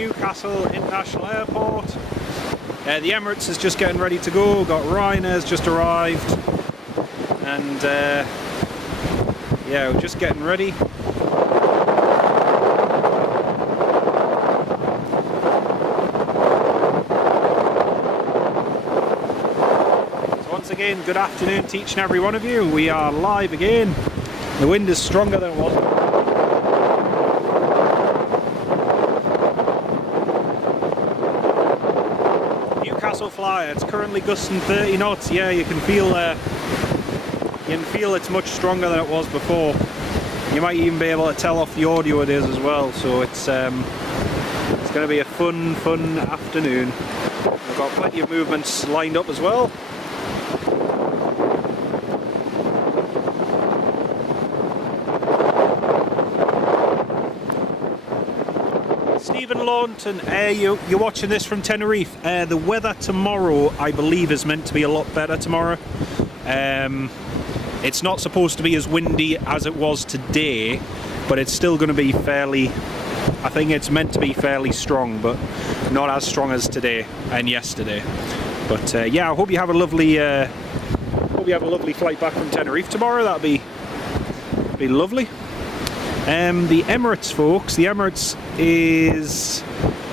Newcastle International Airport. The Emirates is just getting ready to go. Got Ryanair's just arrived, and yeah, we're just getting ready. So once again, good afternoon to each and every one of you. We are live again. The wind is stronger than it was. Flyer. It's currently gusting 30 knots. Yeah, you can feel it's much stronger than it was before. You might even be able to tell off the audio it is as well. So it's going to be a fun afternoon. We've got plenty of movements lined up as well. Launton, you're watching this from Tenerife. The weather tomorrow, I believe, is meant to be a lot better tomorrow. It's not supposed to be as windy as it was today, but it's still going to be fairly, I think it's meant to be fairly strong, but not as strong as today and yesterday. But yeah, I hope you have a lovely flight back from Tenerife tomorrow. That'll be lovely. The Emirates, folks, the Emirates is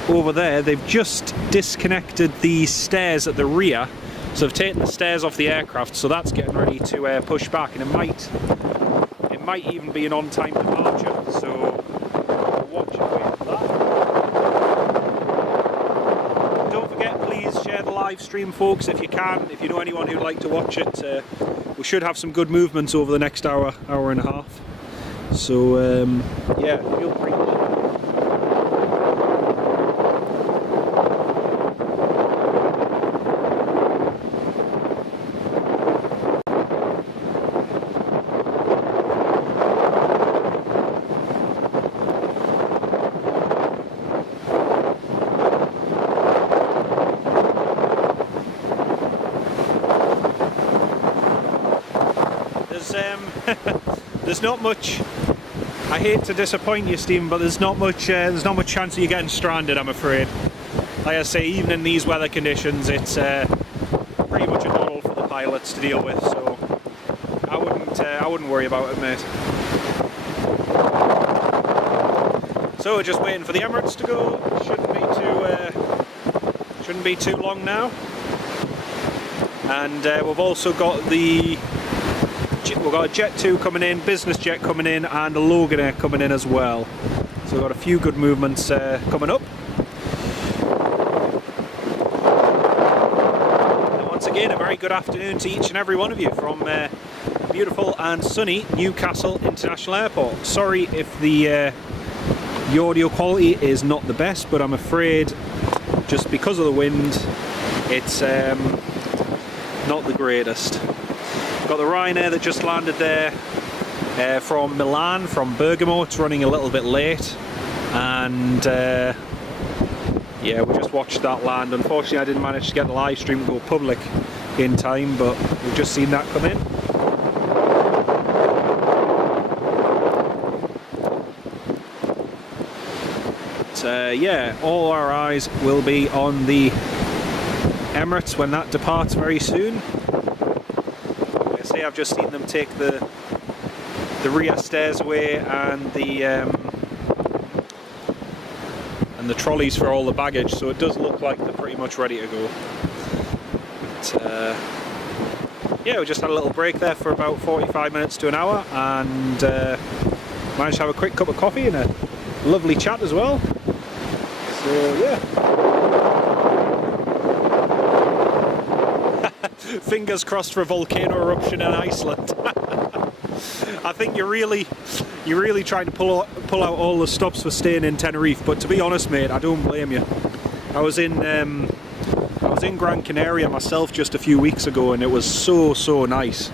over there. They've just disconnected the stairs at the rear, so they've taken the stairs off the aircraft, so that's getting ready to push back, and it might even be an on-time departure, so watch it wait for that. Don't forget, please share the live stream, folks, if you can, if you know anyone who'd like to watch it. We should have some good movements over the next hour and a half. So yeah, feel free. There's not much. I hate to disappoint you, Stephen, but there's not much chance of you getting stranded, I'm afraid. Like I say, even in these weather conditions, it's pretty much a doddle for the pilots to deal with. So I wouldn't worry about it, mate. So we're just waiting for the Emirates to go. Shouldn't be too long now. And we've also got we've got a Jet 2 coming in, business jet coming in, and a Loganair coming in as well. So we've got a few good movements coming up. And once again, a very good afternoon to each and every one of you from beautiful and sunny Newcastle International Airport. Sorry if the audio quality is not the best, but I'm afraid just because of the wind, it's not the greatest. Got the Ryanair that just landed there from Milan, from Bergamo. It's running a little bit late, and yeah, we just watched that land. Unfortunately, I didn't manage to get the live stream to go public in time, but we've just seen that come in. But yeah, all our eyes will be on the Emirates when that departs very soon. I've just seen them take the rear stairs away and the trolleys for all the baggage, so it does look like they're pretty much ready to go. But, yeah, we just had a little break there for about 45 minutes to an hour, and managed to have a quick cup of coffee and a lovely chat as well. So yeah. Fingers crossed for a volcano eruption in Iceland. I think you're really trying to pull out all the stops for staying in Tenerife, but to be honest, mate, I don't blame you. I was in Gran Canaria myself just a few weeks ago, and it was so nice.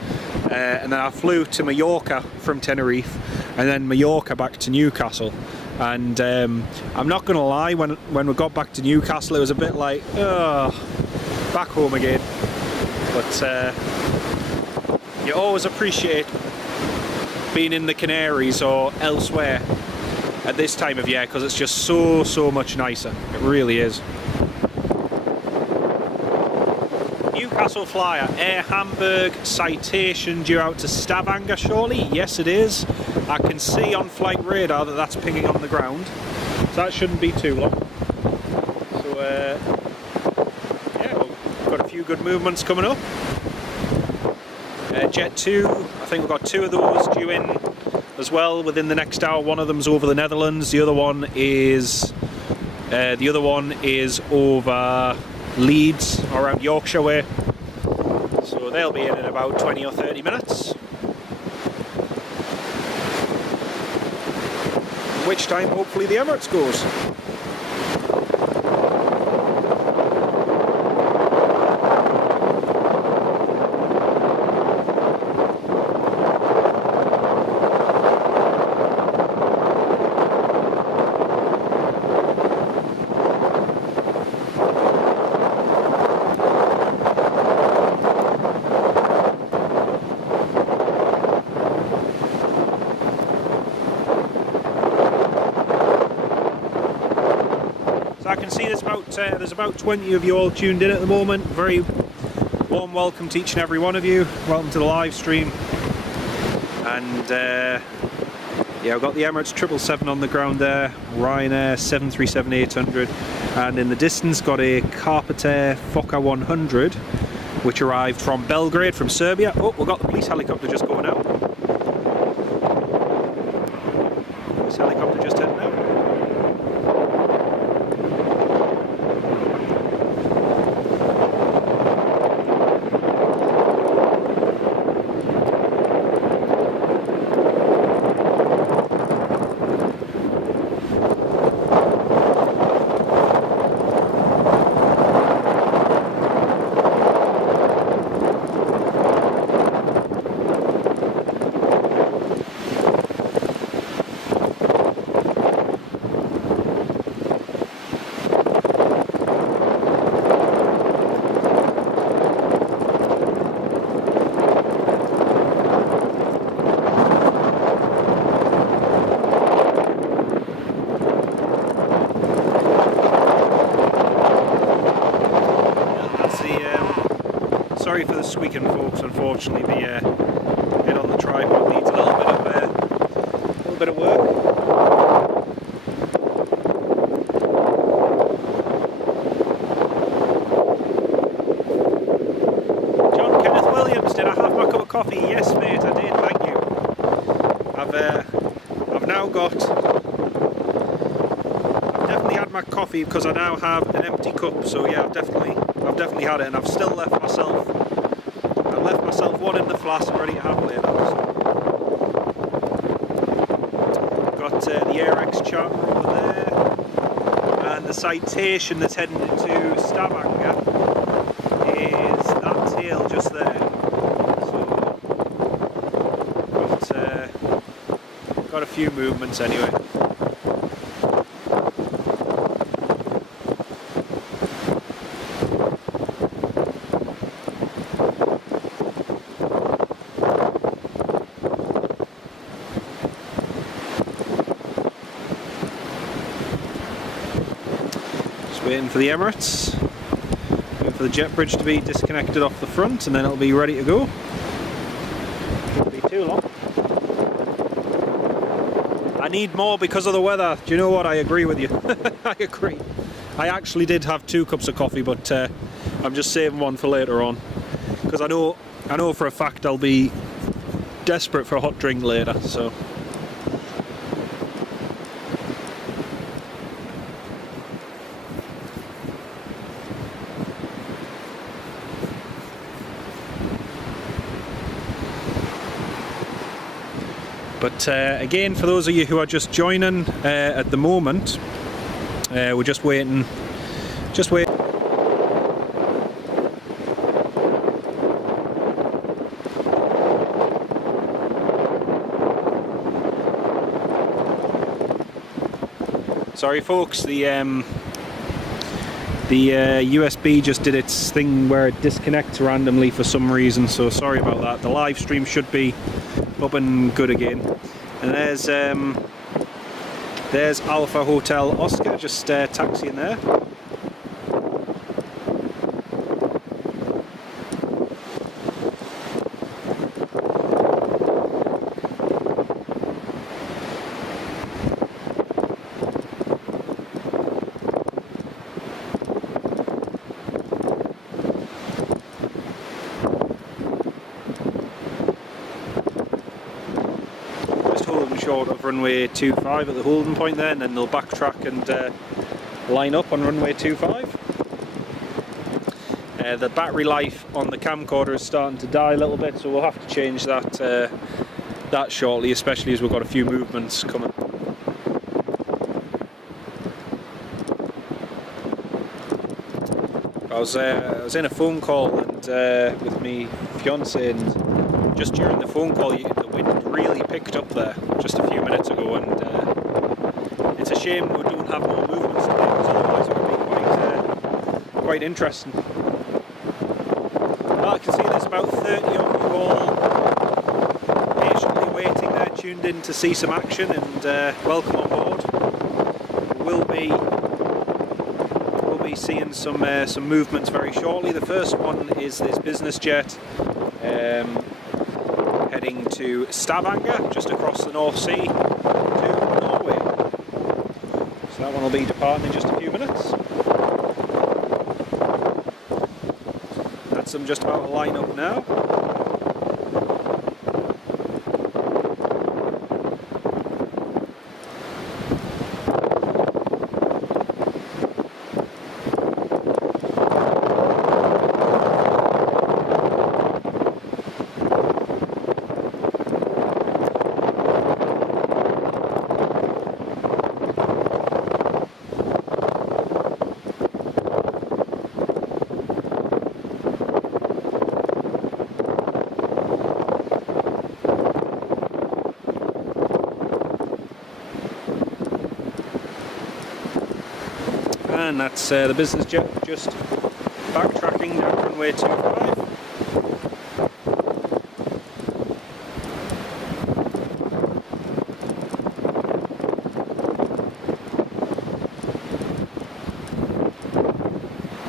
And then I flew to Mallorca from Tenerife, and then Mallorca back to Newcastle. And I'm not gonna lie, when we got back to Newcastle, it was a bit like, back home again. But you always appreciate being in the Canaries or elsewhere at this time of year, because it's just so much nicer. It really is. Newcastle flyer, Air Hamburg citation due out to Stavanger shortly. Yes, it is. I can see on flight radar that that's pinging on the ground, so that shouldn't be too long. So yeah, we've got a few good movements coming up. Jet 2, I think we've got 2 of those due in as well within the next hour. One of them's over the Netherlands, the other one is over Leeds, around Yorkshire way. So they'll be in about 20 or 30 minutes. In which time hopefully the Emirates goes. I can see there's about 20 of you all tuned in at the moment. Very warm welcome to each and every one of you. Welcome to the live stream. And yeah, I've got the Emirates 777 on the ground there, Ryanair 737-800, and in the distance got a Carpetair Fokker 100, which arrived from Belgrade, from Serbia. Oh, we've got the police helicopter just going out. Police helicopter just heading out. Sorry for the squeaking, folks. Unfortunately, the head on the tripod needs a little bit of work. John Kenneth Williams, did I have my cup of coffee? Yes, mate, I did. Thank you. I've now got. I've definitely had my coffee because I now have an empty cup. So yeah, I've definitely had it, and I've still left myself one in the flask ready to have later. Got the AirX charter over there, and the citation that's heading to Stavanger is that tail just there. So got a few movements anyway. Waiting for the Emirates, waiting for the jet bridge to be disconnected off the front, and then it'll be ready to go. Won't be too long. I need more because of the weather. Do you know what? I agree with you. I agree. I actually did have 2 cups of coffee, but I'm just saving one for later on, because I know for a fact I'll be desperate for a hot drink later. So. But again, for those of you who are just joining at the moment, we're just waiting. Sorry, folks. The USB just did its thing where it disconnects randomly for some reason. So sorry about that. The live stream should be up and good again. And there's There's Alpha Hotel Oscar, just taxiing there. Short of runway 25 at the holding point there, and then they'll backtrack and line up on runway 25. The battery life on the camcorder is starting to die a little bit, so we'll have to change that that shortly, especially as we've got a few movements coming. I was in a phone call and with me fiance, and just during the phone call the wind really picked up there just a few minutes ago, and it's a shame we don't have more movements today, because otherwise it would be quite interesting. Well, I can see there's about 30 of you all patiently waiting there, tuned in to see some action, and welcome on board. We'll be seeing some movements very shortly. The first one is this business jet heading to Stavanger, just across the North Sea to Norway. So that one will be departing in just a few minutes. That's them just about to line up now. And that's the business jet just backtracking down runway 25.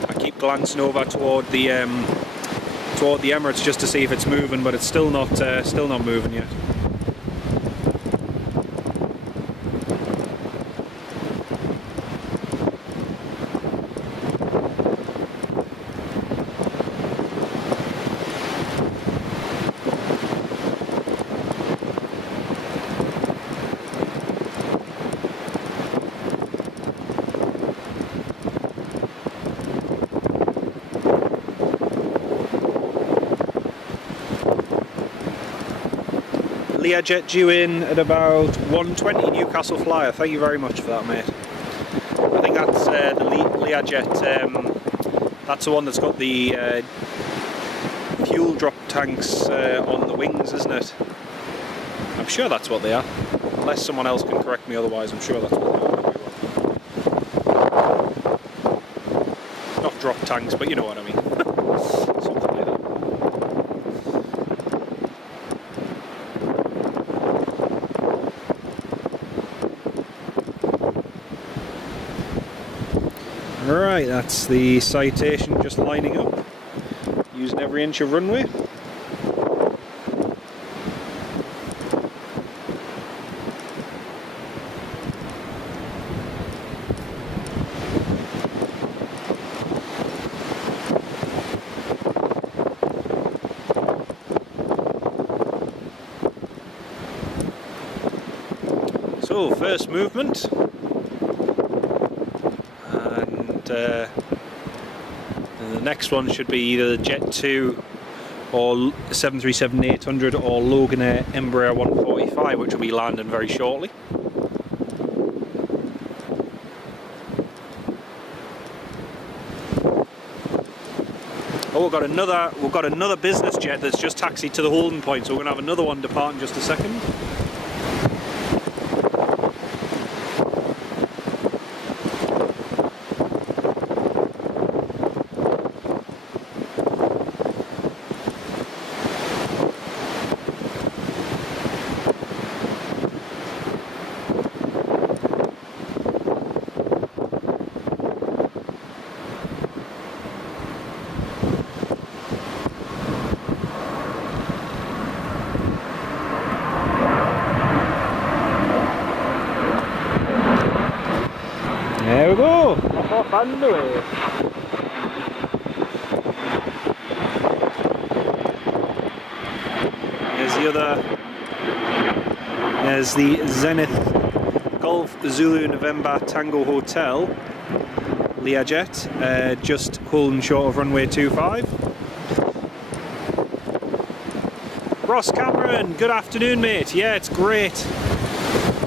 I keep glancing over toward the Emirates just to see if it's moving, but it's still not moving yet. Learjet due in at about 1:20 Newcastle flyer. Thank you very much for that, mate. I think that's the Learjet. That's the one that's got the fuel drop tanks on the wings, isn't it? I'm sure that's what they are. Unless someone else can correct me otherwise, I'm sure that's what they are. Not drop tanks, but you know what I mean. Something like that. Right, that's the Citation just lining up, using every inch of runway. So, first movement. And the next one should be either Jet 2 or 737-800 or Logan Air Embraer 145, which will be landing very shortly. Oh, we've got another business jet that's just taxied to the holding point, so we're going to have another one depart in just a second. underway. There's the Zenith Golf Zulu November Tango Hotel, Learjet, just holding short of runway 25. Ross Cameron, good afternoon, mate. Yeah, it's great.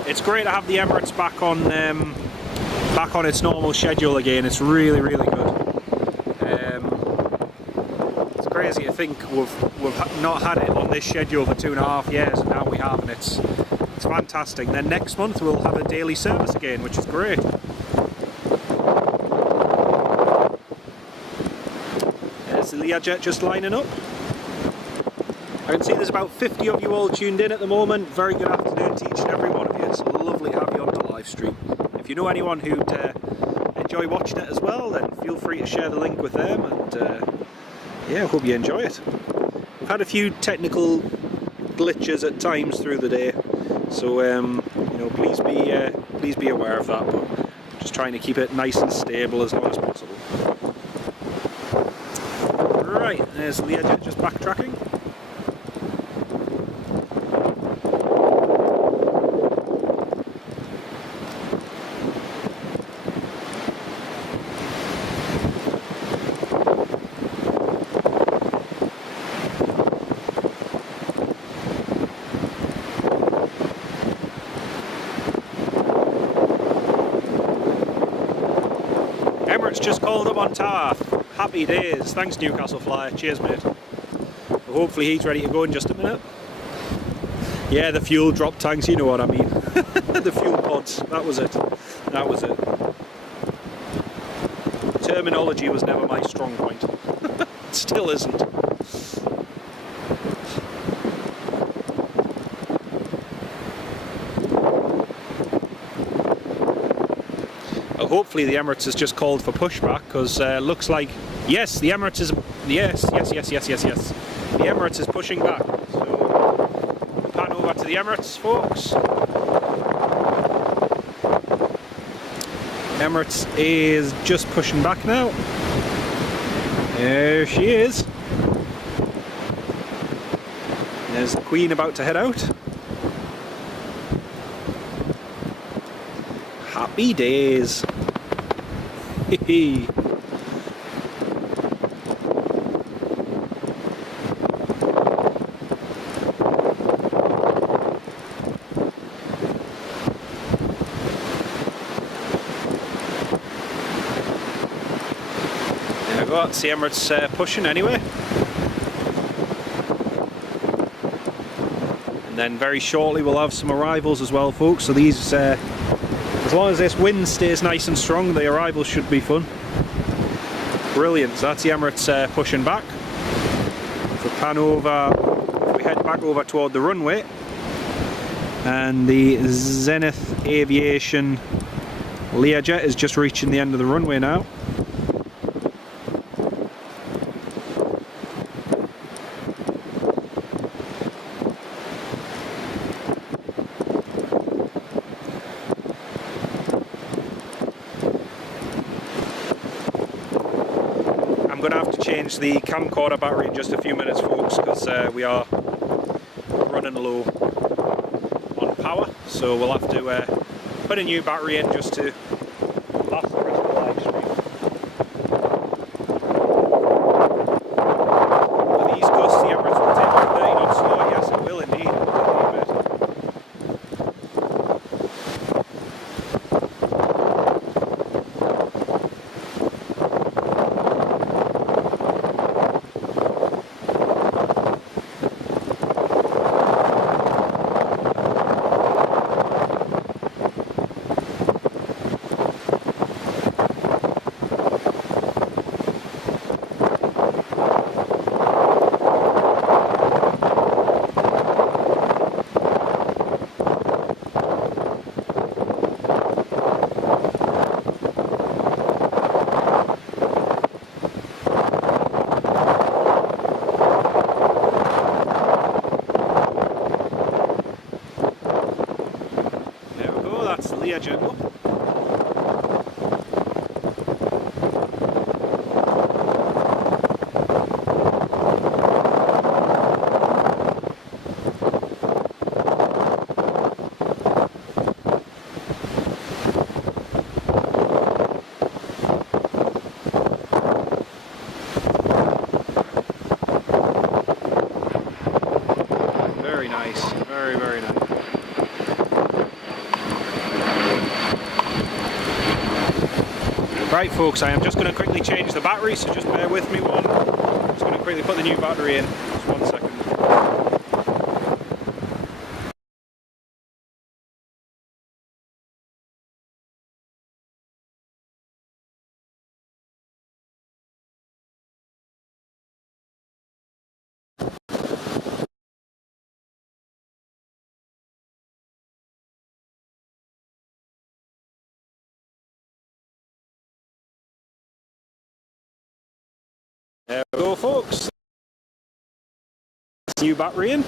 It's great to have the Emirates back on its normal schedule again. It's really, really good. It's crazy to think we've not had it on this schedule for 2.5 years, and now we have, and it's fantastic. And then next month we'll have a daily service again, which is great. There's the Learjet just lining up. I can see there's about 50 of you all tuned in at the moment. Very good afternoon to each and every one of you. It's lovely to have you on the live stream. If you know anyone who'd enjoy watching it as well, then feel free to share the link with them, and yeah, I hope you enjoy it. We've had a few technical glitches at times through the day, so you know, please be aware of that, but just trying to keep it nice and stable as long as possible. Right, there's Learjet just backtracking. Emirates just called up on tower. Happy days. Thanks, Newcastle Flyer. Cheers, mate. Well, hopefully he's ready to go in just a minute. Yeah, the fuel drop tanks, you know what I mean. The fuel pods. That was it. That was it. Terminology was never my strong point. It still isn't. Hopefully the Emirates has just called for pushback, because looks like, yes, the Emirates is, yes. The Emirates is pushing back. So pan over to the Emirates, folks. Emirates is just pushing back now. There she is. There's the Queen about to head out. Happy days. Hehe. There we go, that's the Emirates pushing anyway. And then very shortly we'll have some arrivals as well, folks, so these as long as this wind stays nice and strong, the arrivals should be fun. Brilliant. So that's the Emirates pushing back. If we pan over, if we head back over toward the runway, and the Zenith Aviation Learjet is just reaching the end of the runway now. I'm going to have to change the camcorder battery in just a few minutes, folks, because we are running low on power, so we'll have to put a new battery in just to last the rest of the live stream. With these gusts, the Emirates will take about 30 knots slower. Yes, it will indeed. Learjet up. Very nice, very, very nice. Right folks, I am just going to quickly change the battery, so just bear with me one. I'm just going to quickly put the new battery in, just 1 second. There we go folks, new battery in.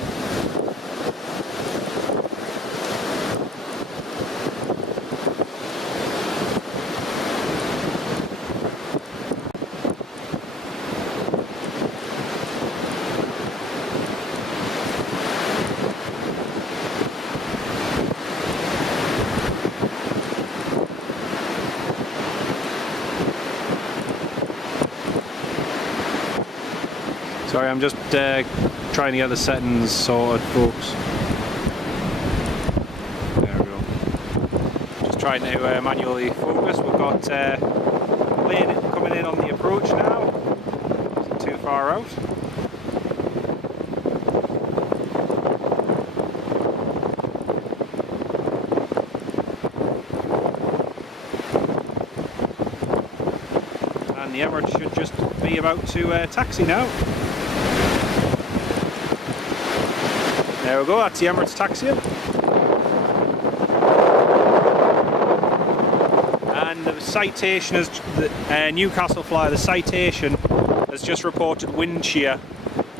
Sorry, I'm just trying to get the settings sorted, folks. There we go. Just trying to manually focus. We've got plane coming in on the approach now. Isn't too far out. And the Emirates should just be about to taxi now. There we go, that's the Emirates taxiing. And the citation is, the Newcastle flyer, the citation has just reported wind shear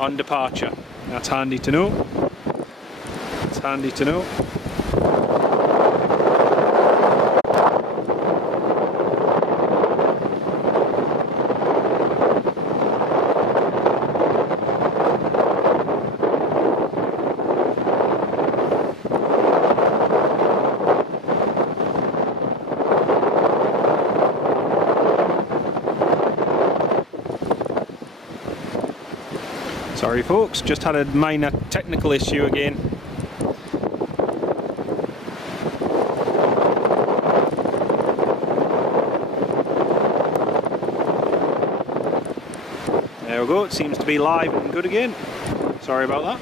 on departure. That's handy to know. That's handy to know. Sorry folks, just had a minor technical issue again. There we go, it seems to be live and good again. Sorry about that.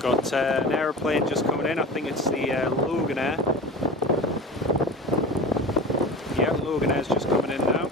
Got an aeroplane just coming in, I think it's the Logan Air. Yeah, Logan Air's just coming in now.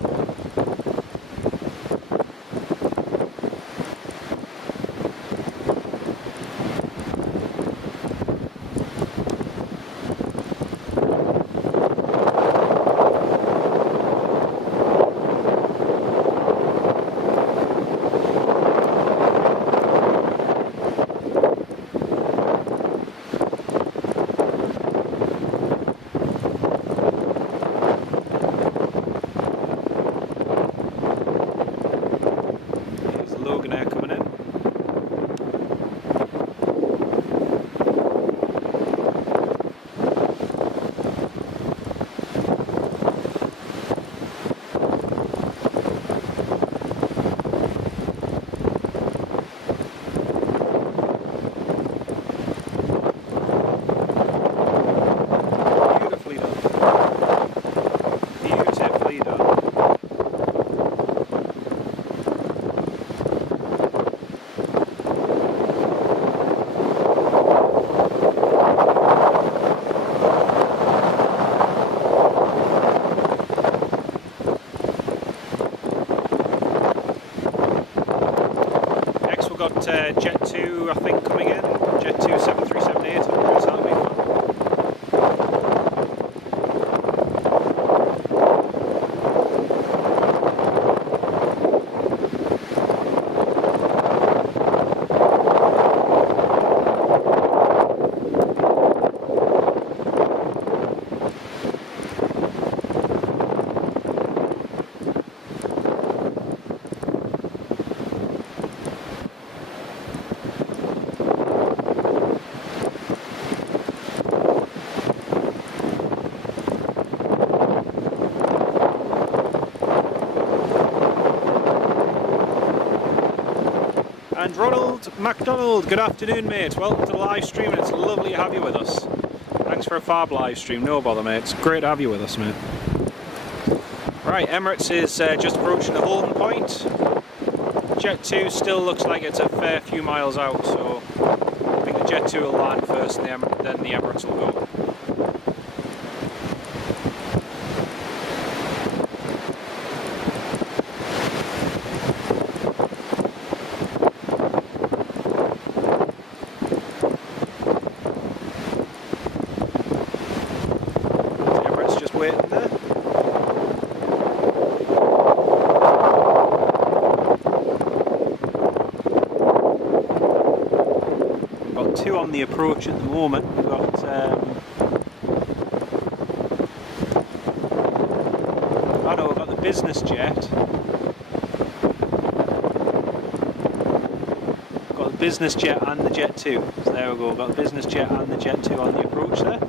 Jet 2, I think, coming in. Jet 2 737-800, that'll be fun. And Ronald MacDonald, good afternoon mate, welcome to the live stream and it's lovely to have you with us. Thanks for a fab live stream, no bother mate, it's great to have you with us mate. Right, Emirates is just approaching the holding point. Jet 2 still looks like it's a fair few miles out, so I think the Jet 2 will land first and then the Emirates will go. On the approach at the moment, we've got we've got the business jet. We've got the business jet and the Jet 2. So there we go, we've got the business jet and the Jet 2 on the approach there.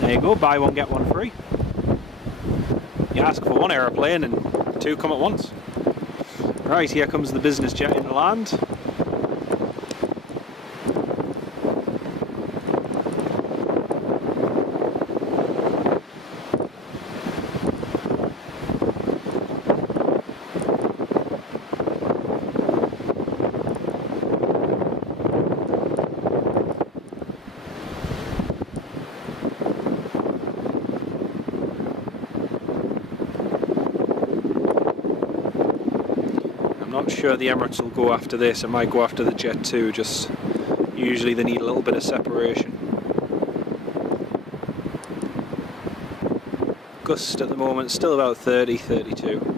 There you go, buy one get one free. You ask for one aeroplane and two come at once. Right, here comes the business jet in the land. Not sure the Emirates will go after this, it might go after the Jet 2, just usually they need a little bit of separation. Gust at the moment, still about 30, 32.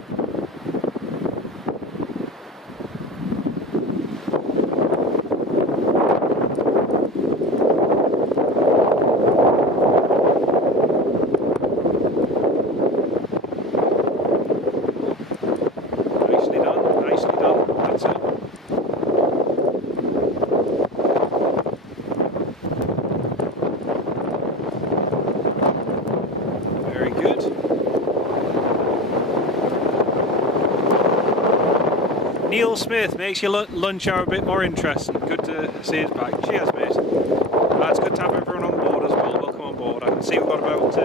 Neil Smith makes your lunch hour a bit more interesting. Good to see us back. Cheers, mate. It's good to have everyone on board as well. Welcome on board. I can see we've got about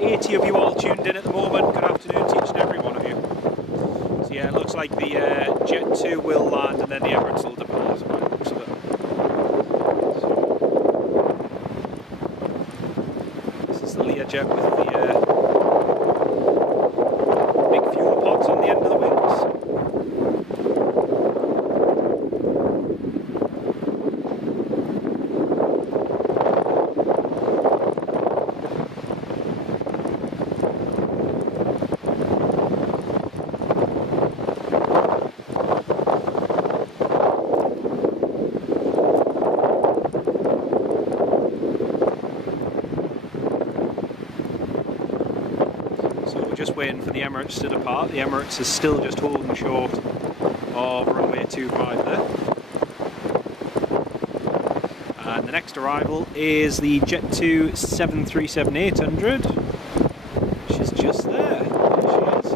80 of you all tuned in at the moment. Good afternoon to each and every one of you. So yeah, it looks like the Jet 2 will land and then the Emirates will depart as well. Looks of it. So, this is the Learjet with the big fuel pods on the end of the wings. Just waiting for the Emirates to depart. The Emirates is still just holding short of runway 25 there. And the next arrival is the Jet 2 737-800, which is just there. There she is.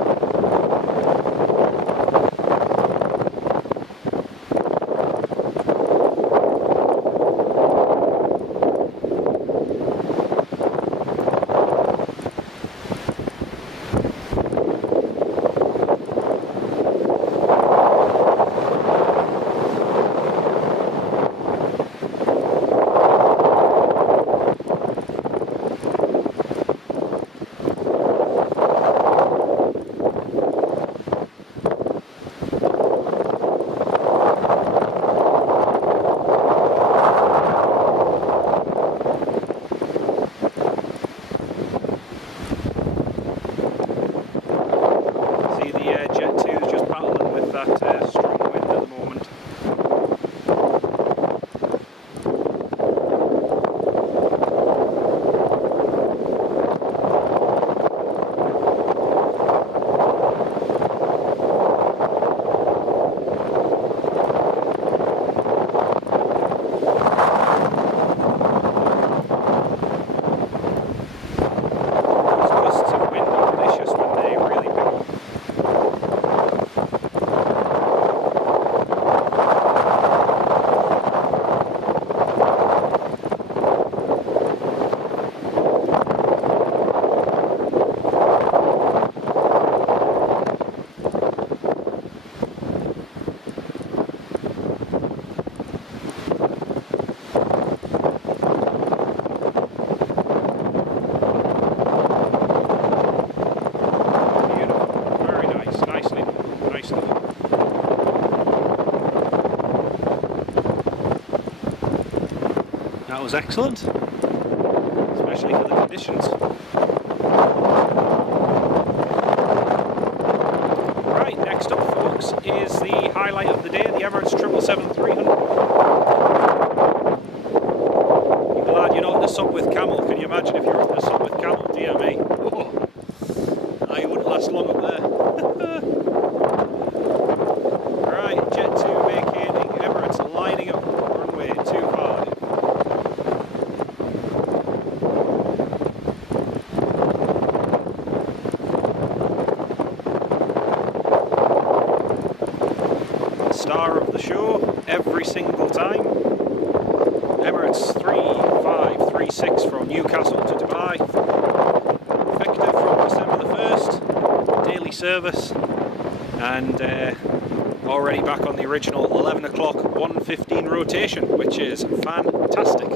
That was excellent, especially for the conditions. Right, next up folks is the highlight of the day, the Emirates 777-300. You're glad you're not in a sub with Camel. Can you imagine if you were in a sub with Camel? Dear me. Oh, you wouldn't last long up there. Right, Jet 2 vacating, Emirates lining up runway 25. Star of the show every single time. Emirates 3536 from Newcastle to Dubai. Effective from December the 1st. Daily service. And already back on the original 11 o'clock 1:15 rotation, which is fantastic.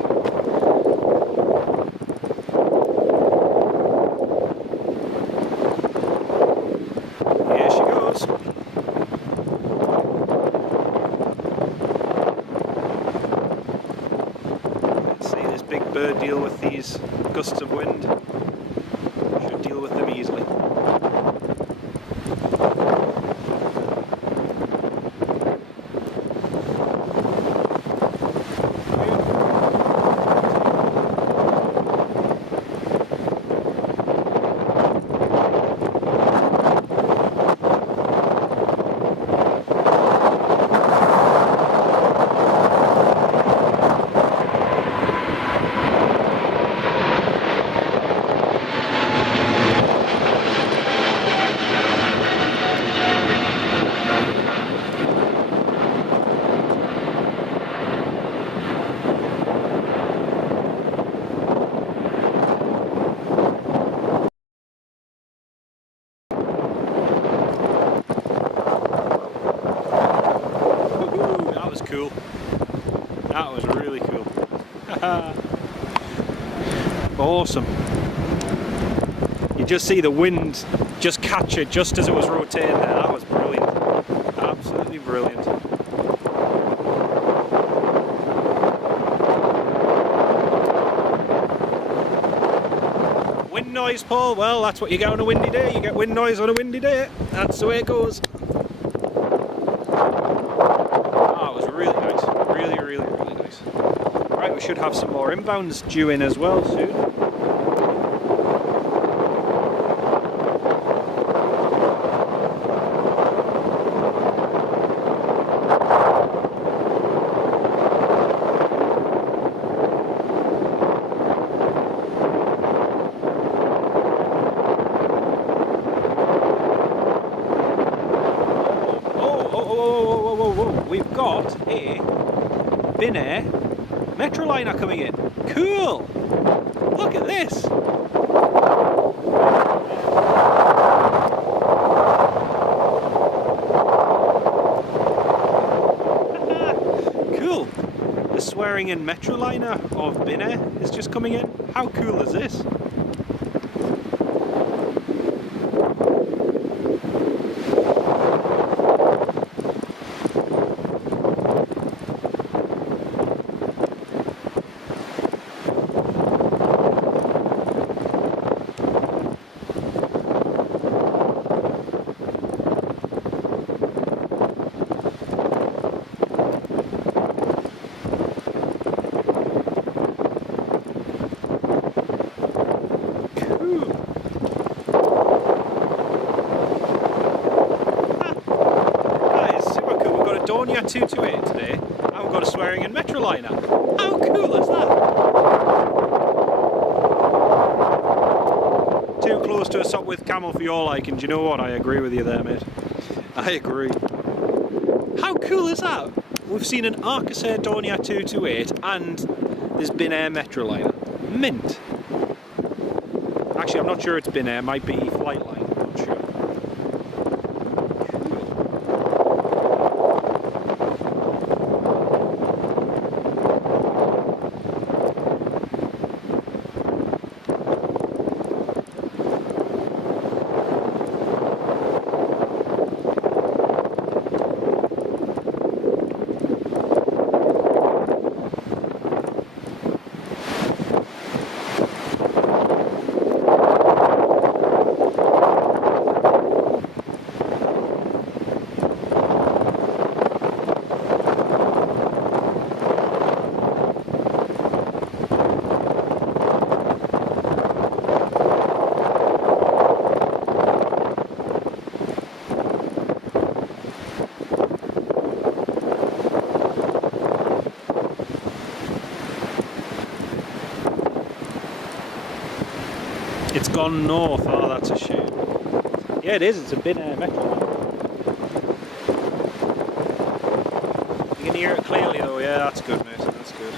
Here she goes. Let's see this big bird deal with these gusts of wind. Should deal with them easily. Cool. That was really cool. Awesome. You just see the wind just catch it just as it was rotating there. That was brilliant. Absolutely brilliant. Wind noise, Paul. Well, that's what you get on a windy day. You get wind noise on a windy day. That's the way it goes. Really nice. Right, we should have some more inbounds due in as well soon. Whoa. We've got a Bin Air Metroliner coming in. Cool! Look at this! Cool! The swearing in Metroliner of Bin Air is just coming in. How cool is this? Dornier 228 today, and we've got a swearing in Metroliner. How cool is that? Too close to a Sopwith Camel for your liking. Do you know what? I agree with you there, mate. I agree. How cool is that? We've seen an Arcasair Dornier 228 and this Bin Air Metroliner. Mint. Actually, I'm not sure it's Bin Air, it might be Flightline. I'm not sure. gone north. Oh, that's a shame. Yeah, it is. It's a bit metro. You can hear it clearly though. Yeah, that's good, mate. That's good.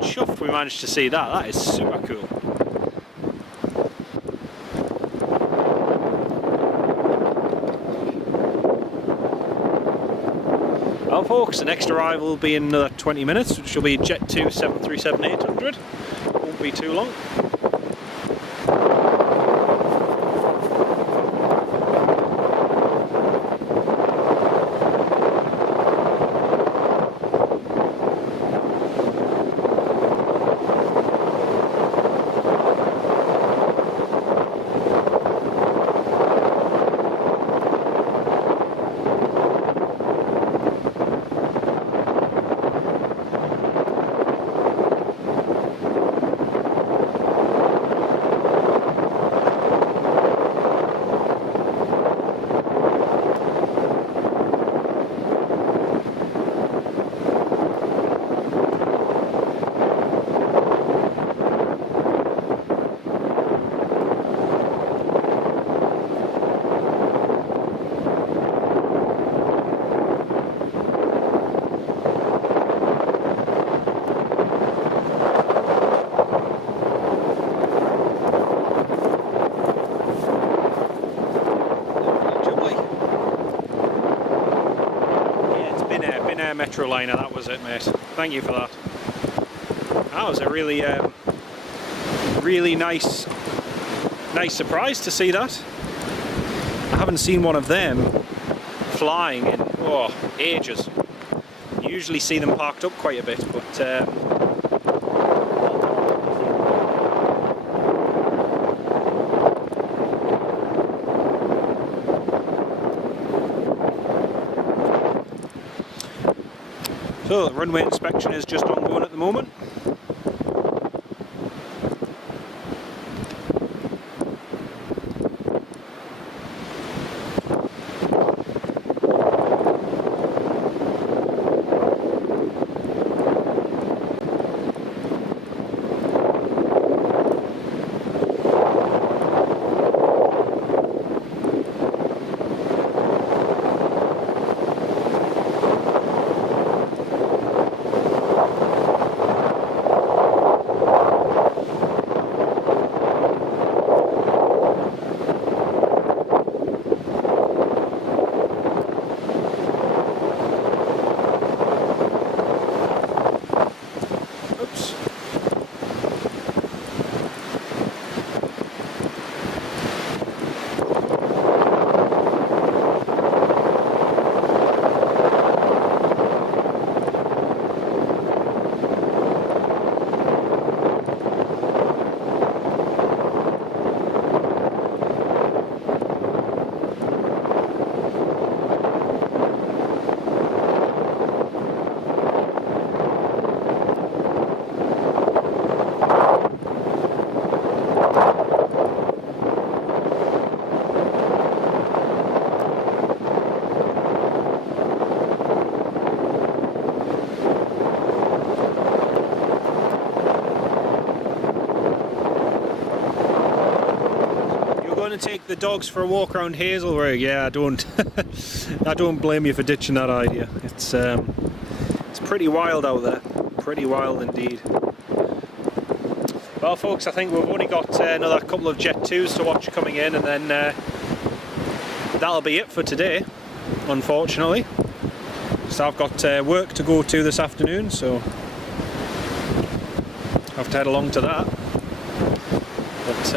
Chuffed we managed to see that. That is super cool. Well folks, the next arrival will be in another 20 minutes, which will be Jet 2 737-800. Won't be too long. Metroliner, that was it, mate. Thank you for that. That was a really really nice surprise to see that. I haven't seen one of them flying in ages. You usually see them parked up quite a bit, but so the runway inspection is just ongoing at the moment. going to take the dogs for a walk around Hazelrigg. Yeah, I don't blame you for ditching that idea. It's pretty wild out there, pretty wild indeed. Well folks, I think we've only got another couple of Jet 2s to watch coming in, and then that'll be it for today, unfortunately. So I've got work to go to this afternoon, so I have to head along to that. But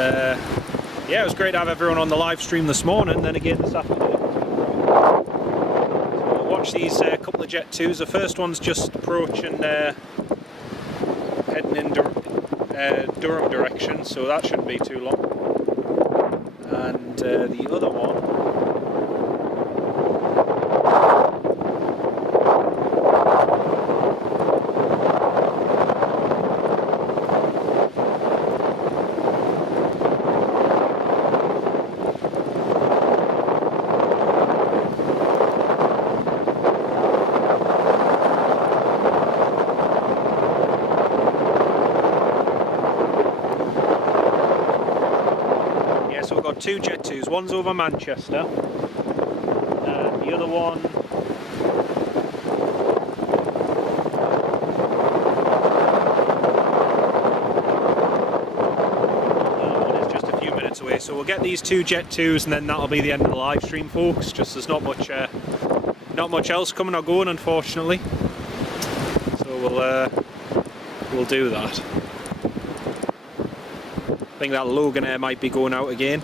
yeah, it was great to have everyone on the live stream this morning, then again this afternoon. So we'll watch these couple of Jet 2s. The first one's just approaching, heading heading in Durham direction, so that shouldn't be too long. And the other one, so we've got two Jet 2s, one's over Manchester, and the other one is just a few minutes away. So we'll get these two Jet 2s and then that'll be the end of the live stream, folks. Just there's not much else coming or going, unfortunately. So we'll do that. I think that Logan Air might be going out again.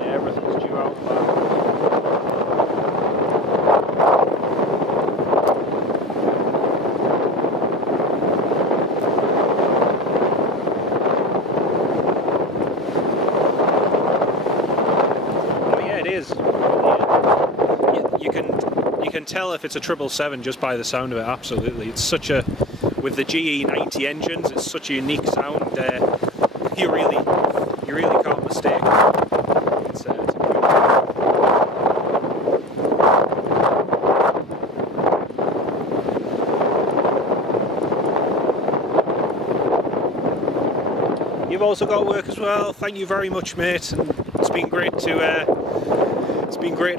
Yeah, everything's due out back. Oh yeah, it is. You can tell if it's a 777 just by the sound of it. Absolutely, it's such a, with the GE90 engines, it's such a unique sound. You really can't mistake it. It's a good one. You've also got work as well. Thank you very much, mate. And it's been great to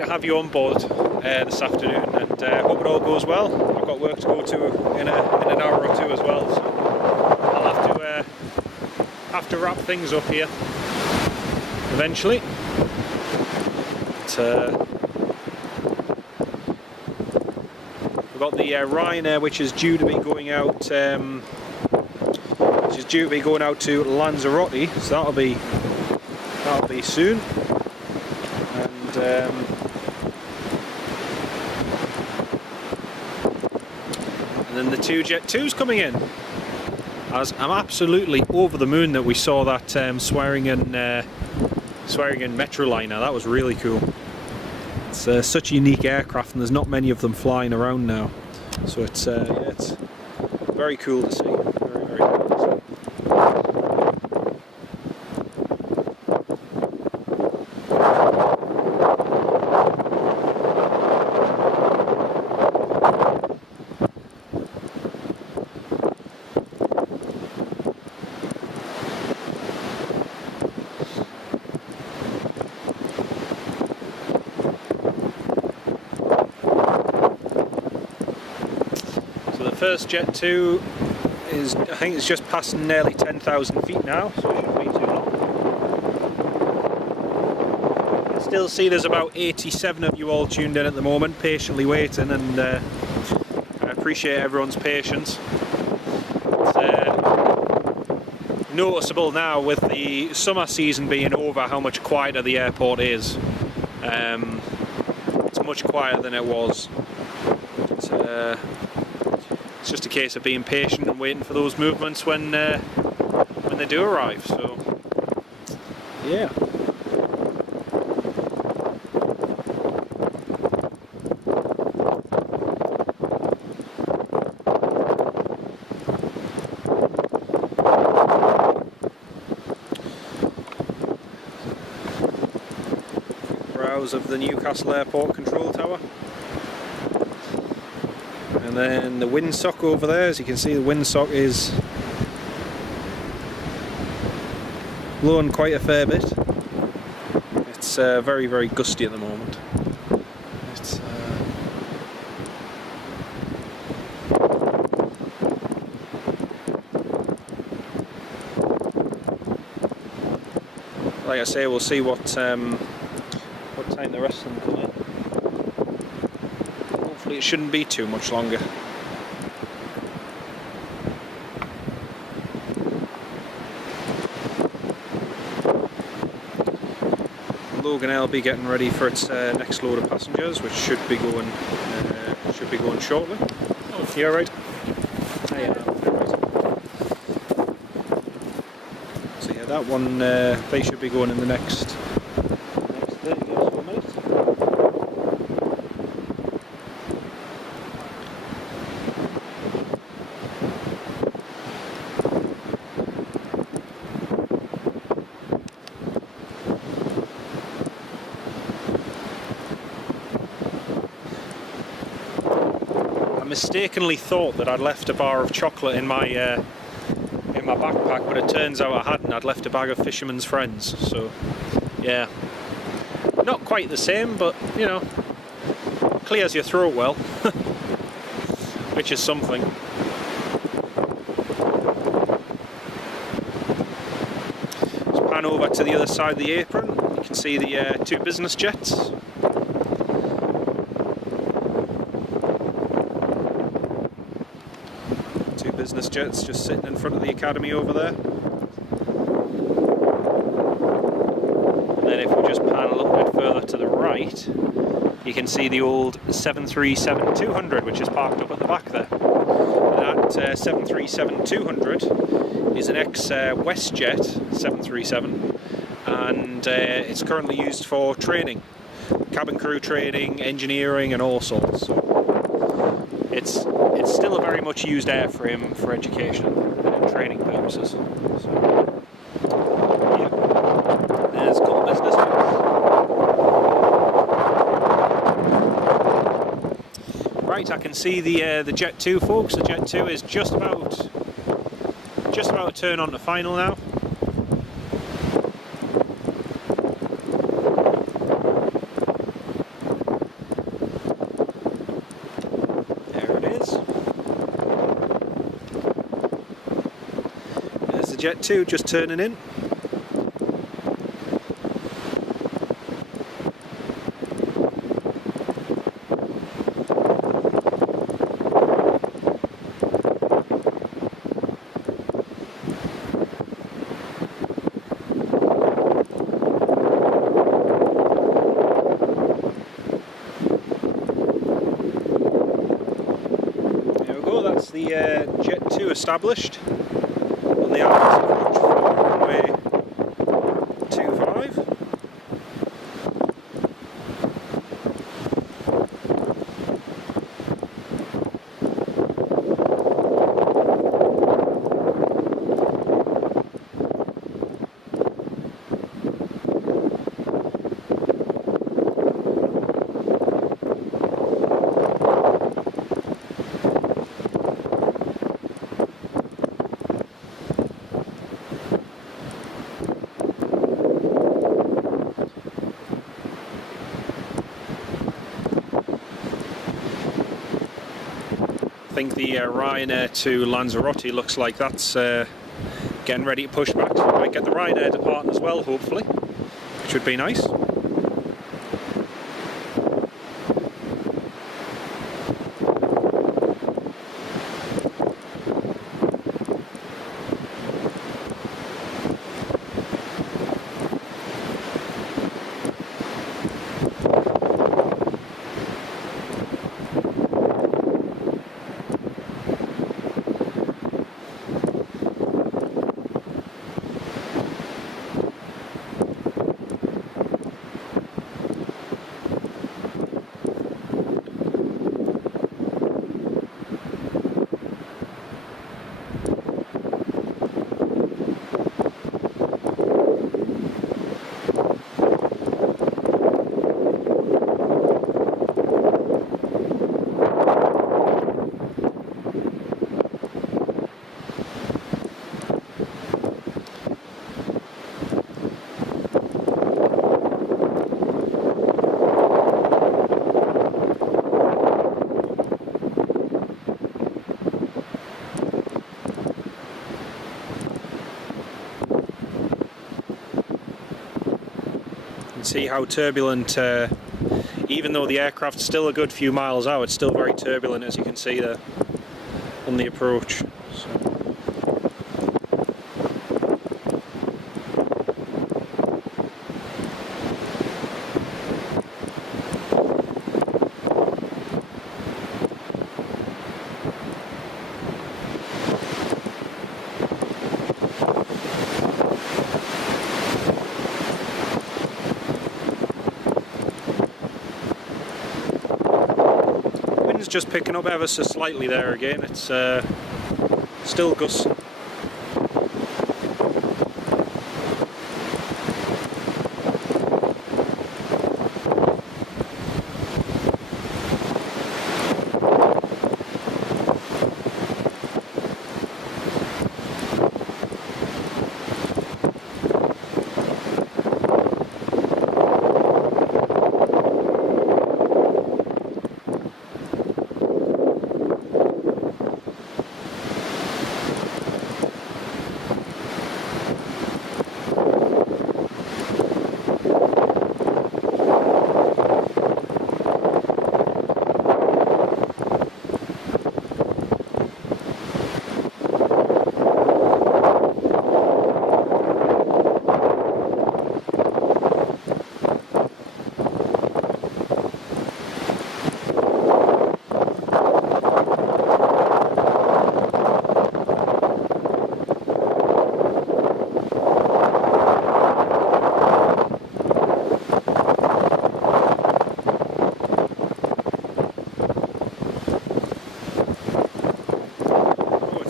have you on board this afternoon, and hope it all goes well. I've got work to go to in an hour or two as well, so I'll have to wrap things up here eventually. But, we've got the Ryanair, which is due to be going out. To Lanzarote, so that'll be soon. And then the two Jet 2s coming in. As I'm absolutely over the moon that we saw that Swearingen Metroliner. That was really cool. It's such a unique aircraft, and there's not many of them flying around now. So it's very cool to see. Very, very cool to see. First Jet 2 is, I think it's just passing nearly 10,000 feet now, so it shouldn't be too long. I still see there's about 87 of you all tuned in at the moment, patiently waiting, and I appreciate everyone's patience. It's noticeable now with the summer season being over how much quieter the airport is. It's much quieter than it was. It's just a case of being patient and waiting for those movements when they do arrive. So, yeah. Browse of the Newcastle Airport control tower. And then the windsock over there, as you can see, the windsock is blowing quite a fair bit. It's very, very gusty at the moment. It's, like I say, we'll see what time the rest of them come in. It shouldn't be too much longer. Logan Air will be getting ready for its next load of passengers, which should be going shortly. Oh, you alright? Yeah. So yeah, that one they should be going in the next 30 or so minutes. Mistakenly thought that I'd left a bar of chocolate in my backpack, but it turns out I hadn't. I'd left a bag of Fisherman's Friends, so yeah, not quite the same, but you know, clears your throat well, which is something. Let's pan over to the other side of the apron. You can see the two business jets. Business jets just sitting in front of the academy over there. And then if we just pan a little bit further to the right, you can see the old 737-200, which is parked up at the back there. That 737-200 is an ex-WestJet 737, and it's currently used for training, cabin crew training, engineering, and all sorts. So it's still a very much used airframe for education and training purposes. So, yeah, there's a couple of business jets. Right, I can see the Jet 2, folks. The Jet 2 is just about to turn on to final now. Jet 2 just turning in. There we go, that's the Jet 2 established. On the approach for runway 25. I think the Ryanair to Lanzarote looks like that's getting ready to push back. So we might get the Ryanair departing as well, hopefully, which would be nice. See how turbulent, even though the aircraft's still a good few miles out, it's still very turbulent, as you can see there on the approach. So. just picking up ever so slightly there again. It's still gusting.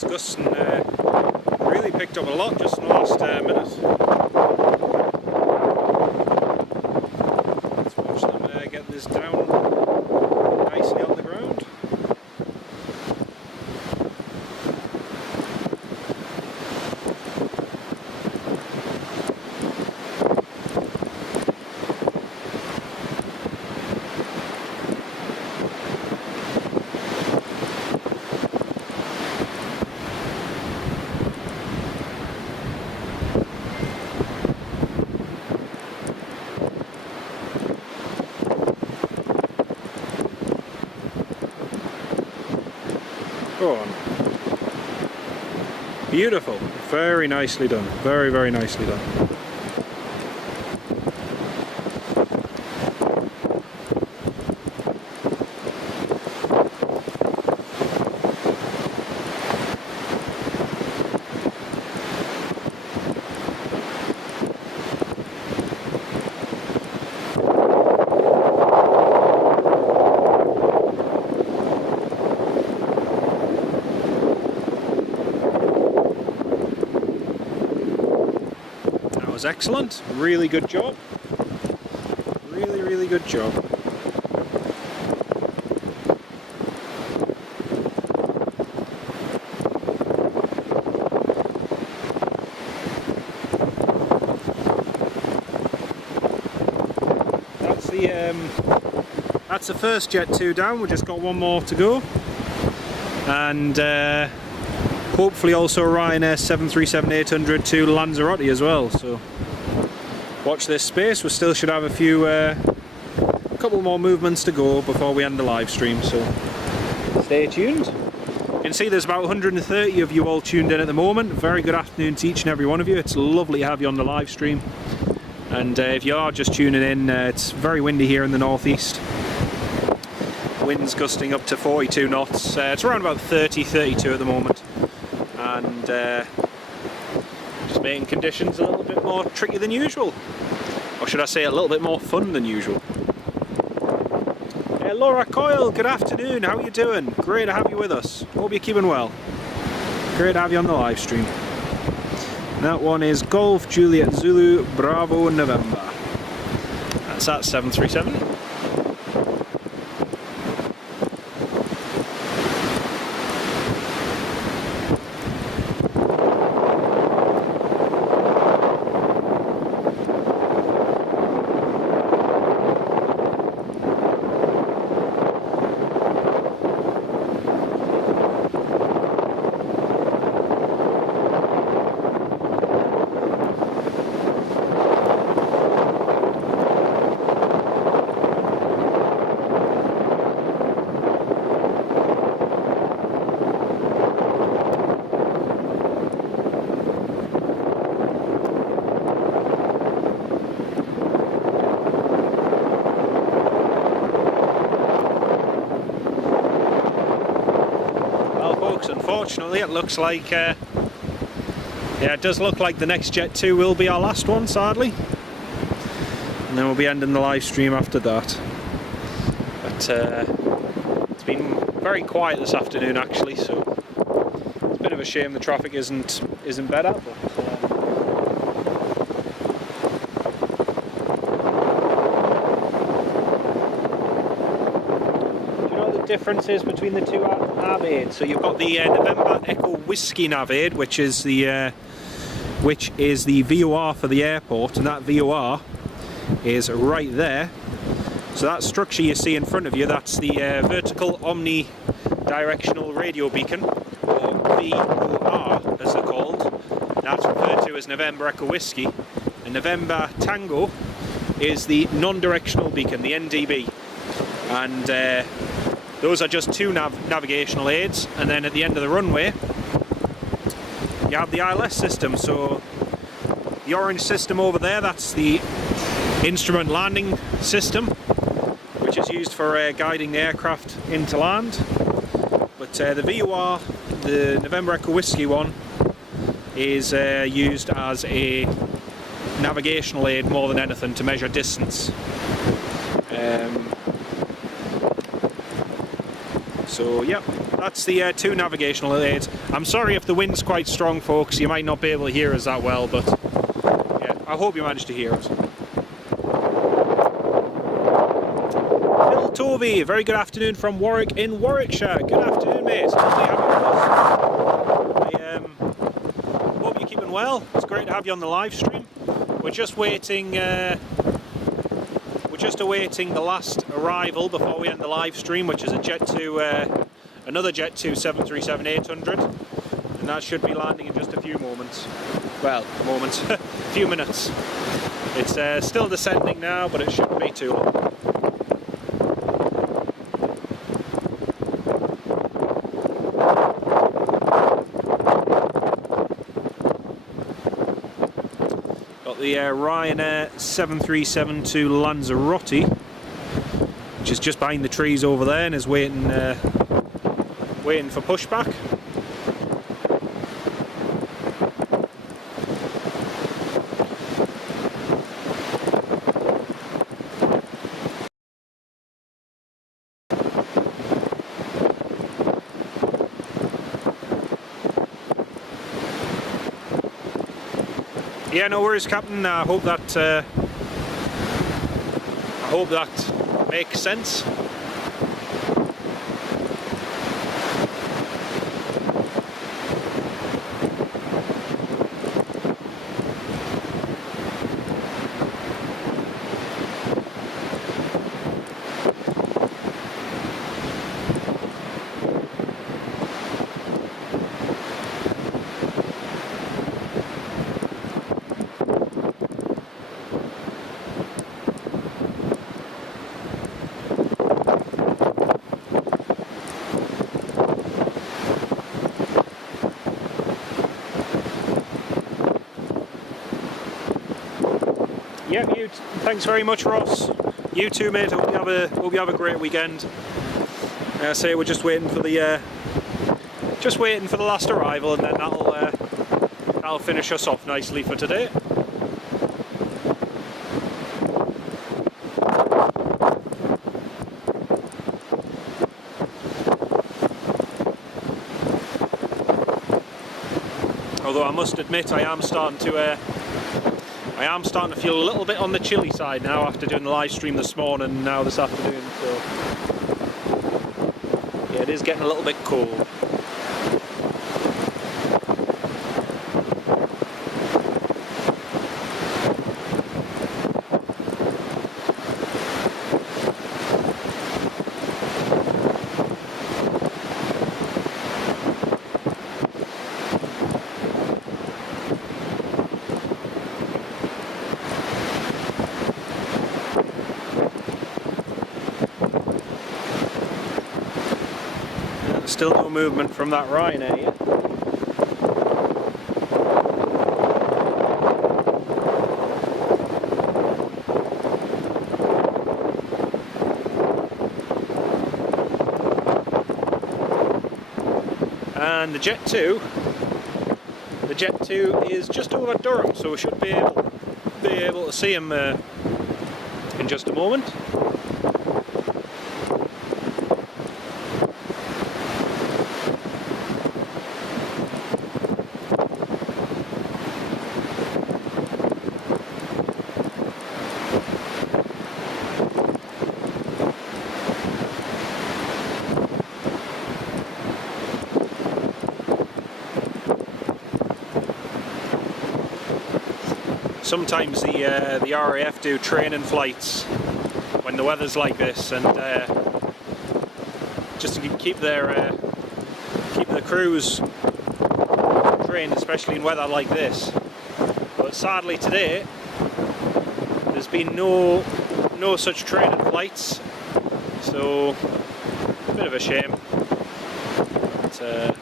Gusting really picked up a lot just in the last minute. Let's watch them get this down nicely on the ground. Go on. Beautiful. Very nicely done. Very, very nicely done. Was excellent. Really good job. Really, really good job. That's the first Jet 2 down. We've just got one more to go, and hopefully also a Ryanair 737-800 to Lanzarote as well, so watch this space. We still should have a few couple more movements to go before we end the live stream, so stay tuned. You can see there's about 130 of you all tuned in at the moment. Very good afternoon to each and every one of you. It's lovely to have you on the live stream, and if you are just tuning in, it's very windy here in the northeast. Winds gusting up to 42 knots. It's around about 30-32 at the moment, and just making conditions a little bit more tricky than usual, or should I say a little bit more fun than usual. Laura Coyle, good afternoon, how are you doing? Great to have you with us, hope you're keeping well. Great to have you on the live stream. That one is Golf Juliet Zulu Bravo November. That's at 737. Unfortunately, it looks like, yeah, it does look like the next Jet 2 will be our last one, sadly. And then we'll be ending the live stream after that. But it's been very quiet this afternoon actually, so it's a bit of a shame the traffic isn't better. But, differences between the two nav aids. So you've got the November Echo Whiskey nav aid, which is the VOR for the airport, and that VOR is right there. So that structure you see in front of you, that's the vertical omnidirectional radio beacon, or VOR as they're called. That's referred to as November Echo Whiskey, and November Tango is the non-directional beacon, the NDB, and those are just two navigational aids. And then at the end of the runway you have the ILS system. So the orange system over there, that's the instrument landing system, which is used for guiding the aircraft into land. But the VOR, the November Echo Whiskey one, is used as a navigational aid more than anything, to measure distance. So yeah, that's the two navigational aids. I'm sorry if the wind's quite strong, folks, you might not be able to hear us that well, but yeah, I hope you managed to hear us. Phil Tovey, very good afternoon from Warwick in Warwickshire. Good afternoon, mate. Lovely having you with us. I hope you're keeping well. It's great to have you on the live stream. We're just waiting. Just awaiting the last arrival before we end the live stream, which is a another Jet 2 737-800, and that should be landing in just a few moments. Well, a moment, a few minutes. It's still descending now, but it shouldn't be too long. The Ryanair 737 to Lanzarote, which is just behind the trees over there and is waiting for pushback. Yeah, no worries, Captain. I hope that makes sense. Yeah, thanks very much, Ross. You too, mate. Hope you have a great weekend. I say we're just waiting for the last arrival, and then that'll finish us off nicely for today. Although I must admit, I am starting to feel a little bit on the chilly side now after doing the live stream this morning and now this afternoon, so yeah, it is getting a little bit cold. Still no movement from that Ryanair yet. And the Jet 2 is just over Durham, so we should be able to see him in just a moment. sometimes the RAF do training flights when the weather's like this, and just to keep the crews trained, especially in weather like this. But sadly today there's been no such training flights, so a bit of a shame. But,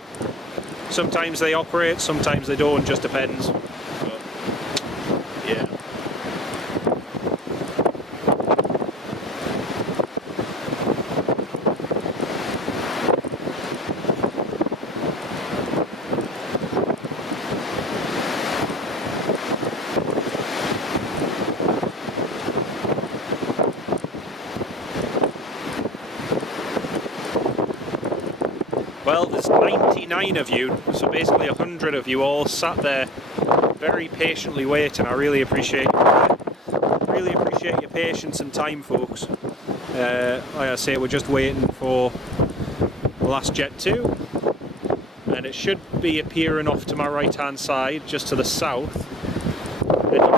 sometimes they operate, sometimes they don't, just depends. But, yeah. Well, there's 99 of you, so basically 100 of you all sat there very patiently waiting. I really appreciate your patience and time, folks. Like I say, we're just waiting for the last Jet 2, and it should be appearing off to my right hand side, just to the south. Really.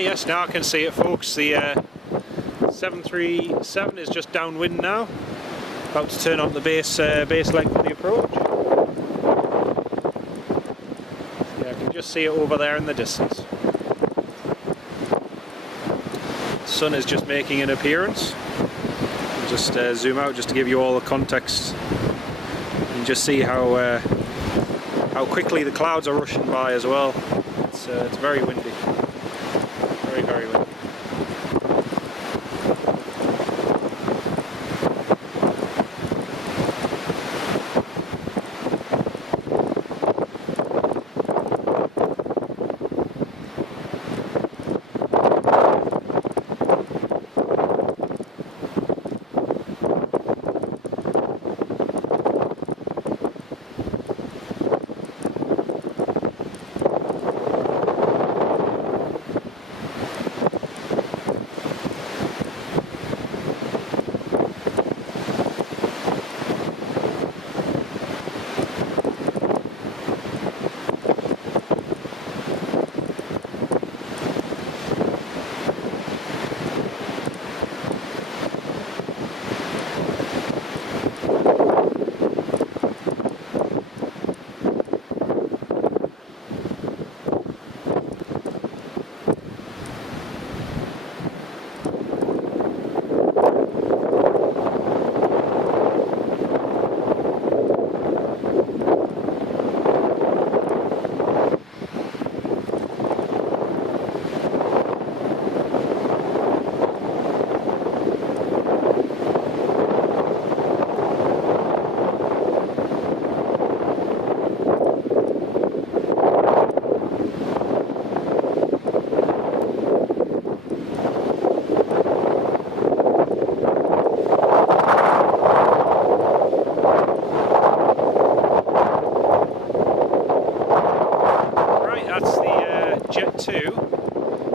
Yes, now I can see it, folks. The 737 is just downwind now, about to turn on the base leg for the approach. Yeah, I can just see it over there in the distance. The sun is just making an appearance. I'll just zoom out just to give you all the context, and just see how quickly the clouds are rushing by as well. It's very windy. Very windy.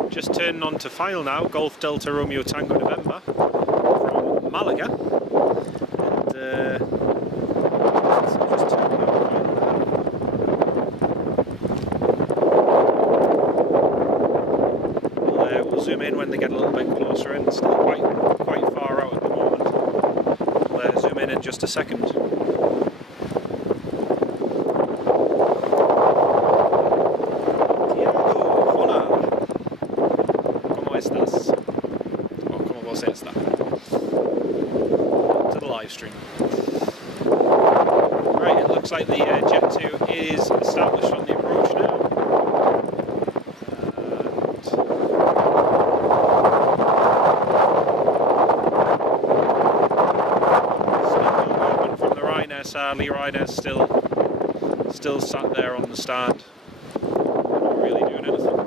Just turning on to file now, Golf Delta Romeo Tango November from Malaga. And just turning on we'll zoom in when they get a little bit closer in. Still quite far out at the moment. We'll zoom in just a second. To the live stream. Right, looks like the Jet 2 is established on the approach now. Sadly, Ryanair's still sat there on the stand, not really doing anything.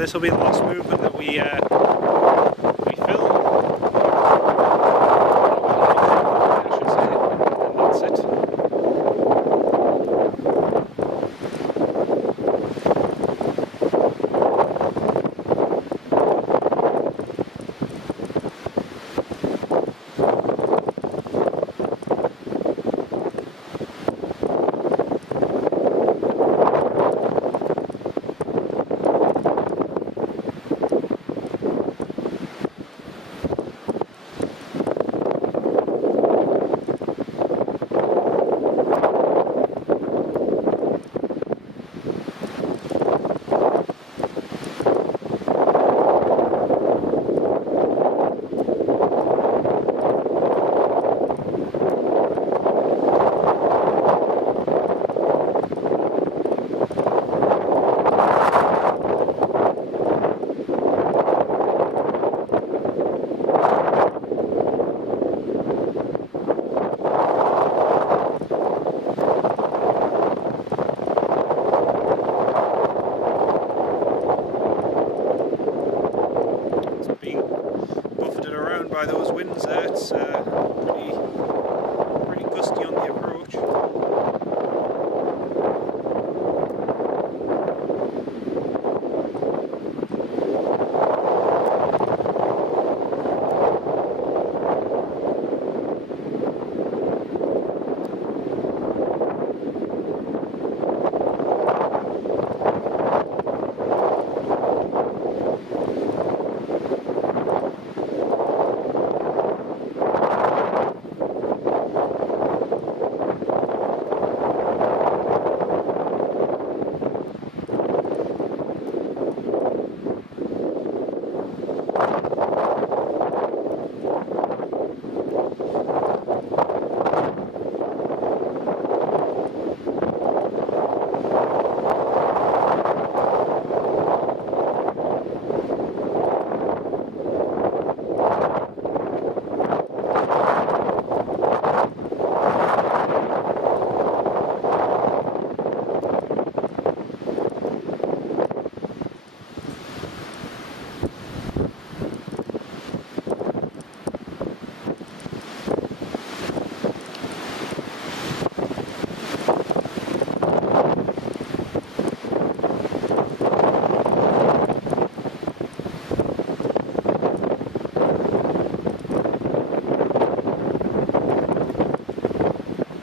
This will be the last movement that we film. I should say, and that's it. By those winds there, it's pretty gusty on the approach.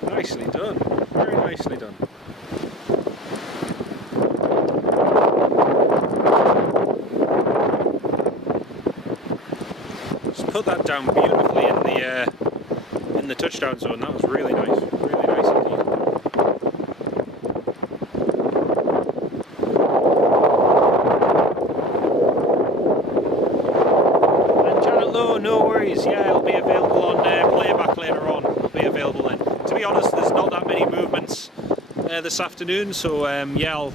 Nicely done, very nicely done. Just put that down beautifully in the touchdown zone. That was really nice indeed. And Janet Lowe, no worries, yeah, it'll be available on playback later on. It'll be available then. To be honest, there's not that many movements this afternoon, so yeah,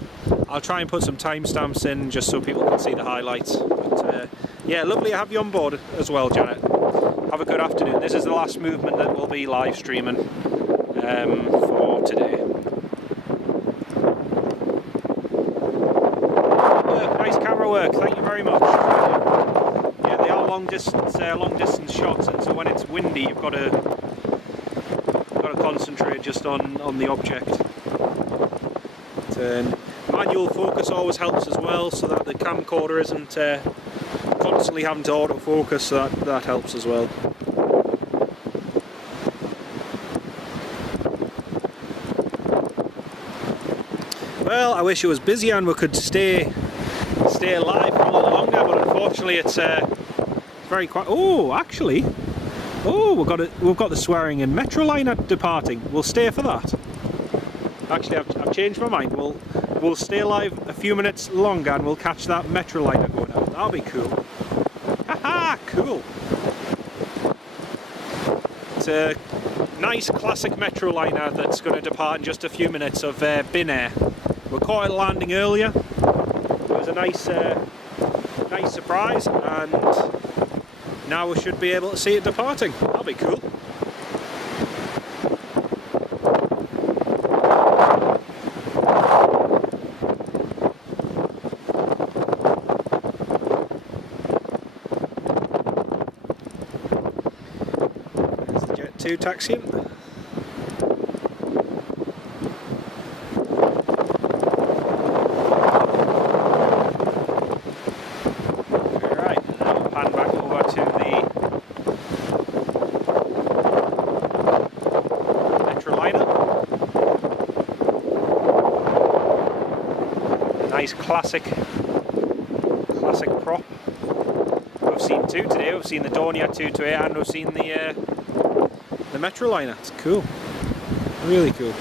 I'll try and put some timestamps in just so people can see the highlights. But yeah, lovely to have you on board as well, Janet. Have a good afternoon. This is the last movement that we'll be live streaming. for today. Nice camera work, thank you very much. Yeah, they are long distance shots, and so when it's windy you've got to concentrate just on the object. Manual focus always helps as well, so that the camcorder isn't constantly having to autofocus, so that helps as well. Well, I wish it was busier and we could stay alive for a little longer, but unfortunately it's very quiet. Oh, actually, we've got the swearing in Metroliner departing. We'll stay for that. Actually, I've changed my mind. We'll stay alive a few minutes longer and we'll catch that Metroliner going out. That'll be cool. Haha, cool. It's a nice classic Metroliner that's going to depart in just a few minutes of bin air. We caught it landing earlier. It was a nice surprise, and now we should be able to see it departing. That'll be cool. There's the Jet 2 taxiing. Nice classic prop. We've seen two today. We've seen the Dornier 228 and we've seen the Metroliner. It's cool, really cool.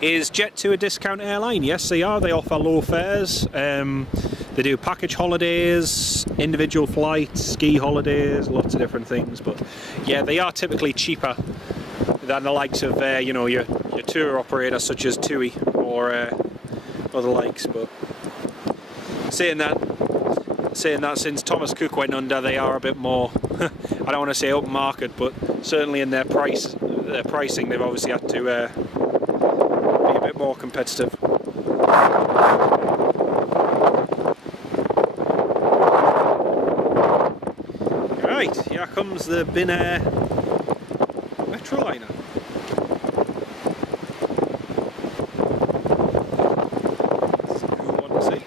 Is Jet2 a discount airline? Yes, they are. They offer low fares. They do package holidays, individual flights, ski holidays, lots of different things. But yeah, they are typically cheaper than the likes of you know, your tour operators such as TUI or other likes. But saying that, since Thomas Cook went under, they are a bit more. I don't want to say open market, but certainly in their pricing, they've obviously had to be a bit more competitive. Right, here comes the bin air Metroliner. It's a cool one to see.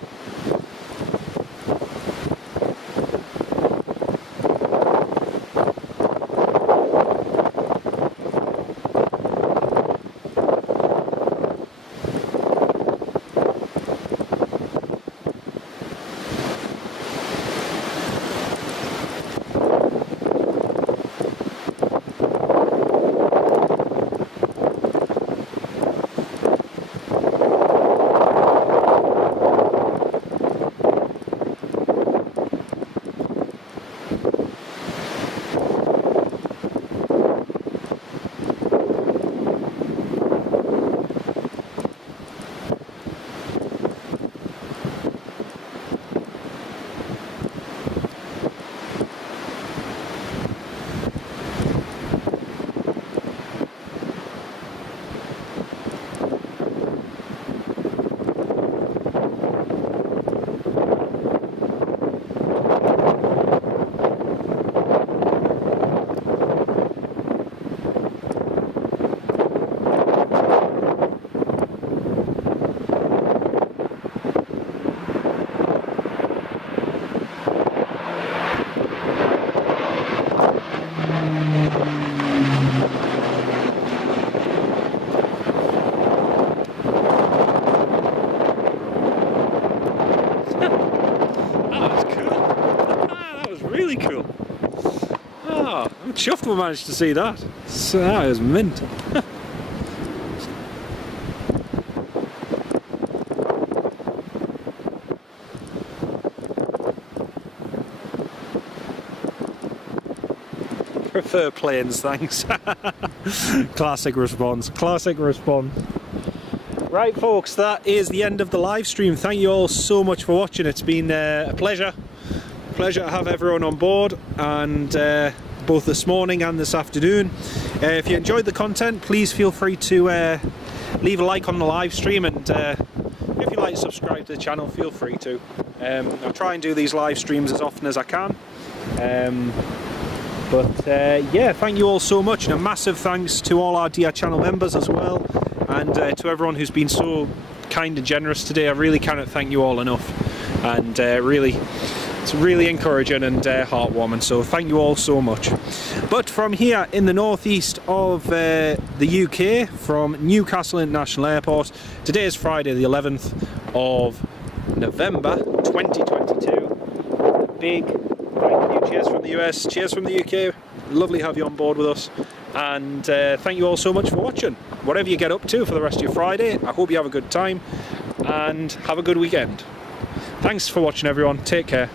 Chuffed we managed to see that. So that is mint. Prefer planes, thanks. Classic response. Classic response. Right folks, that is the end of the live stream. Thank you all so much for watching. It's been a pleasure to have everyone on board, and both this morning and this afternoon. If you enjoyed the content, please feel free to leave a like on the live stream, and if you like to subscribe to the channel, feel free to. I'll try and do these live streams as often as I can. Yeah, thank you all so much, and a massive thanks to all our DR channel members as well, and to everyone who's been so kind and generous today. I really cannot thank you all enough, and it's really encouraging and heartwarming, so thank you all so much. But from here in the northeast of the UK, from Newcastle International Airport, today is Friday the 11th of November 2022. Big thank you, cheers from the US, cheers from the UK, lovely to have you on board with us, and thank you all so much for watching. Whatever you get up to for the rest of your Friday, I hope you have a good time and have a good weekend. Thanks for watching everyone, take care.